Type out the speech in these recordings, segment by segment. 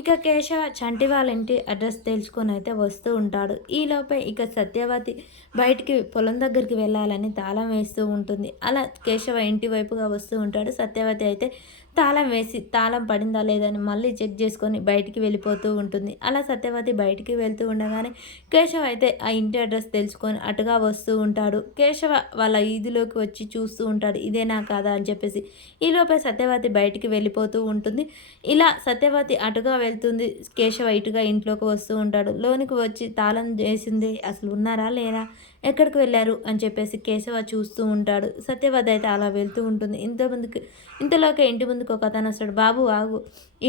ఇక కేశవ చంటి వాళ్ళ ఇంటి అడ్రస్ తెలుసుకొని అయితే వస్తూ ఉంటాడు. ఈలోపే ఇక సత్యవతి బయటికి పొలం దగ్గరికి వెళ్ళాలని తాళం వేస్తూ ఉంటుంది. అలా కేశవ ఇంటి వైపుగా వస్తూ ఉంటాడు. సత్యవతి అయితే తాళం వేసి తాళం పడిందా లేదని మళ్ళీ చెక్ చేసుకొని బయటికి వెళ్ళిపోతూ ఉంటుంది. అలా సత్యవతి బయటికి వెళ్తూ ఉండగానే కేశవ అయితే ఆ ఇంటి అడ్రస్ తెలుసుకొని అటుగా వస్తూ ఉంటాడు. కేశవ వాళ్ళ ఈదిలోకి వచ్చి చూస్తూ ఉంటాడు. ఇదేనా కాదా అని చెప్పేసి. ఈలోపే సత్యవతి బయటికి వెళ్ళిపోతూ ఉంటుంది. ఇలా సత్యవతి అటుగా వెళ్తుంది. కేశవ ఇటుగా ఇంట్లోకి వస్తూ ఉంటాడు. లోనికి వచ్చి తాళం వేసింది అసలు ఉన్నారా లేరా, ఎక్కడికి వెళ్ళారు అని చెప్పేసి కేశవ చూస్తూ ఉంటాడు. సత్యవతి అయితే అలా వెళ్తూ ఉంటుంది. ఇంతలోకే ఇంటి ముందుకు ఒక అతను వస్తాడు. బాబు ఆగు,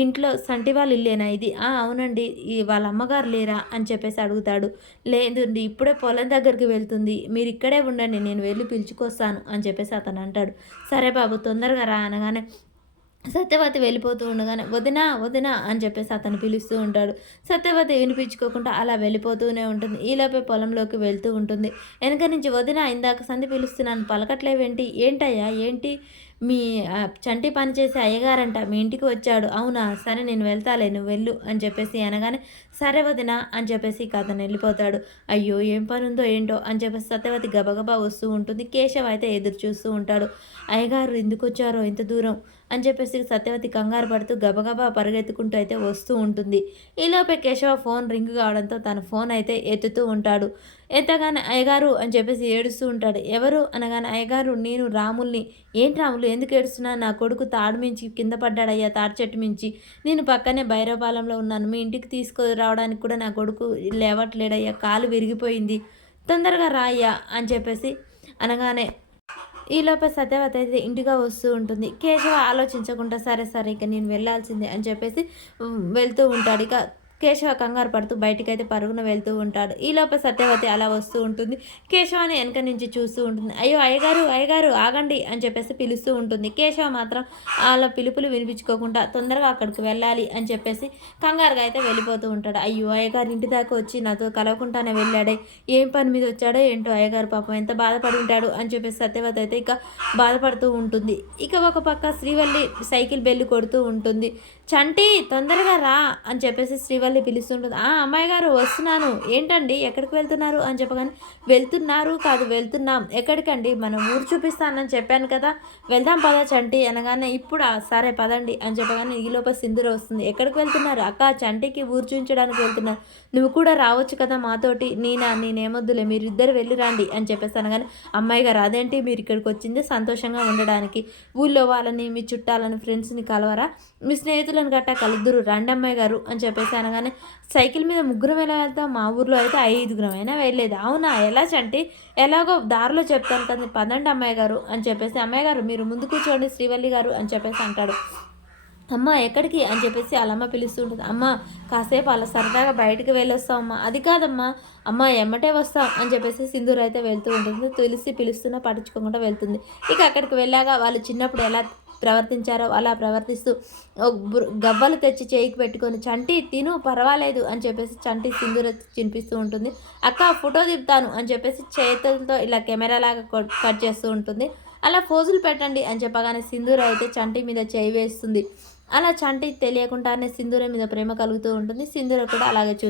ఇంట్లో సంటి వాళ్ళ ఇల్లేనా ఇది? అవునండి, వాళ్ళ అమ్మగారు లేరా అని చెప్పేసి అడుగుతాడు. లేదండి, ఇప్పుడే పొలం దగ్గరికి వెళ్తుంది, మీరు ఇక్కడే ఉండండి, నేను వెళ్ళి పిలుచుకొస్తాను అని చెప్పేసి అతను అంటాడు. సరే బాబు తొందరగా రా అనగానే సత్యవతి వెళ్ళిపోతూ ఉండగానే వదినా వదినా అని చెప్పేసి అతను పిలుస్తూ ఉంటాడు. సత్యవతి వినిపించుకోకుండా అలా వెళ్ళిపోతూనే ఉంటుంది. ఈలోపే పొలంలోకి వెళ్తూ ఉంటుంది. వెనక నుంచి వదినా ఇందాక సంధి పిలుస్తున్నాను పలకట్లేవేంటి, ఏంటయ్యా ఏంటి, మీ చంటి పని చేసే అయ్యగారంట మీ ఇంటికి వచ్చాడు, అవునా, సరే నేను వెళ్తాలే నువ్వు వెళ్ళు అని చెప్పేసి అనగానే సరే వదినా అని చెప్పేసి ఇక అతను వెళ్ళిపోతాడు. అయ్యో ఏం పని ఉందో ఏంటో అని చెప్పేసి సత్యవతి గబగబా వస్తూ ఉంటుంది. కేశవ్ అయితే ఎదురు చూస్తూ ఉంటాడు. అయ్యగారు ఎందుకు వచ్చారో ఇంత దూరం అని చెప్పేసి సత్యవతి కంగారు పడుతూ గబగబా పరిగెత్తుకుంటూ అయితే వస్తూ ఉంటుంది. ఈలోపే కేశవ ఫోన్ రింగ్ కావడంతో తన ఫోన్ అయితే ఎత్తుతూ ఉంటాడు. ఎత్తగానే అయ్యగారు అని చెప్పేసి ఏడుస్తూ ఉంటాడు. ఎవరు అనగానే అయ్యగారు నేను రాముల్ని. ఏంటి రాములు ఎందుకు ఏడుస్తున్నా, నా కొడుకు తాడు మించి కింద పడ్డాడయ్యా, తాడు చెట్టు మించి, నేను పక్కనే భైరవపాలెంలో ఉన్నాను, మీ ఇంటికి తీసుకురావడానికి కూడా నా కొడుకు లేవట్లేడయ్యా, కాలు విరిగిపోయింది, తొందరగా రాయ్యా అని చెప్పేసి అనగానే ఈలోపే సత్యవతి అయితే ఇంటిగా వస్తూ ఉంటుంది. కేశవ ఆలోచించకుండా సరే సరే ఇక నేను వెళ్ళాల్సిందే అని చెప్పేసి వెళ్తూ ఉంటాడు. ఇక కేశవ కంగారు పడుతూ బయటికైతే పరుగున వెళ్తూ ఉంటాడు. ఈలోపే సత్యవతి అలా వస్తూ ఉంటుంది. కేశవని వెనక నుంచి చూస్తూ ఉంటుంది. అయ్యో అయ్యగారు అయ్యగారు ఆగండి అని చెప్పేసి పిలుస్తూ ఉంటుంది. కేశవ మాత్రం అలా పిలుపులు వినిపించుకోకుండా తొందరగా అక్కడికి వెళ్ళాలి అని చెప్పేసి కంగారుగా అయితే వెళ్ళిపోతూ ఉంటాడు. అయ్యో అయ్యగారు ఇంటి దాకా వచ్చి నాతో కలవకుండానే వెళ్ళాడే, ఏం పని మీద వచ్చాడో ఏంటో, అయ్యగారు పాపం ఎంత బాధపడి ఉంటాడు అని చెప్పేసి సత్యవతి అయితే ఇక బాధపడుతూ ఉంటుంది. ఇక ఒక పక్క శ్రీవల్లి సైకిల్ బెల్లి కొడుతూ ఉంటుంది. చంటి తొందరగా రా అని చెప్పేసి శ్రీవల్లి పిలుస్తుంటుంది. అమ్మాయి గారు వస్తున్నాను, ఏంటండి ఎక్కడికి వెళ్తున్నారు అని చెప్పగానే వెళ్తున్నారు కాదు వెళ్తున్నాం, ఎక్కడికండి, మనం ఊరు చూపిస్తానని చెప్పాను కదా, వెళ్దాం పదా చంటి అనగానే ఇప్పుడు సరే పదండి అని చెప్పగానే ఈలోప సింధూర వస్తుంది. ఎక్కడికి వెళ్తున్నారు అక్క, చంటికి ఊరు చూపించడానికి వెళ్తున్నారు, నువ్వు కూడా రావచ్చు కదా మాతోటి, నేనేమొద్దులే మీరిద్దరు వెళ్ళి రండి అని చెప్పేసి అనగానే అమ్మాయి గారు అదేంటి మీరు ఇక్కడికి వచ్చింది సంతోషంగా ఉండడానికి, ఊళ్ళో వాళ్ళని మీ చుట్టాలని ఫ్రెండ్స్ని కలవరా, మీ స్నేహితులను గట్టా కలుద్దురు రండి అమ్మాయి గారు అని చెప్పేసి అనగానే సైకిల్ మీద ముగ్గురం ఎలా వెళ్తాం, మా ఊర్లో అయితే 5గురం అయినా వెళ్ళలేదు, అవునా ఎలా చంటి, ఎలాగో దారిలో చెప్తాను కదా పదండి అమ్మాయి గారు అని చెప్పేసి, అమ్మాయి గారు మీరు ముందు కూర్చోండి శ్రీవల్లి గారు అని చెప్పేసి అంటాడు. అమ్మ ఎక్కడికి అని చెప్పేసి వాళ్ళమ్మ పిలుస్తూ ఉంటుంది. అమ్మ కాసేపు అలా సరదాగా బయటకు వెళ్ళొస్తాం అమ్మ, అది కాదమ్మా అమ్మ ఎమ్మటే వస్తాం అని చెప్పేసి సింధూర్ అయితే వెళ్తూ ఉంటుంది. తులసి పిలుస్తున్నా పట్టించుకోకుండా వెళ్తుంది. ఇక అక్కడికి వెళ్ళాక వాళ్ళు చిన్నప్పుడు ఎలా ప్రవర్తించారో అలా ప్రవర్తిస్తూ గవ్వలు తెచ్చి చేయికి పెట్టుకొని చంటి తిను పర్వాలేదు అని చెప్పేసి చంటి సింధూర తినిపిస్తూ ఉంటుంది. అక్క ఫోటో దిగుతాను అని చెప్పేసి చేతులతో ఇలా కెమెరా లాగా కట్ చేస్తూ ఉంటుంది. అలా ఫోజులు పెట్టండి అని చెప్పగానే సింధూర అయితే చంటి మీద చేయి వేస్తుంది. అలా చంటి తెలియకుండానే సింధూర మీద ప్రేమ కలుగుతూ ఉంటుంది. సింధూర కూడా అలాగే చూస్తుంది.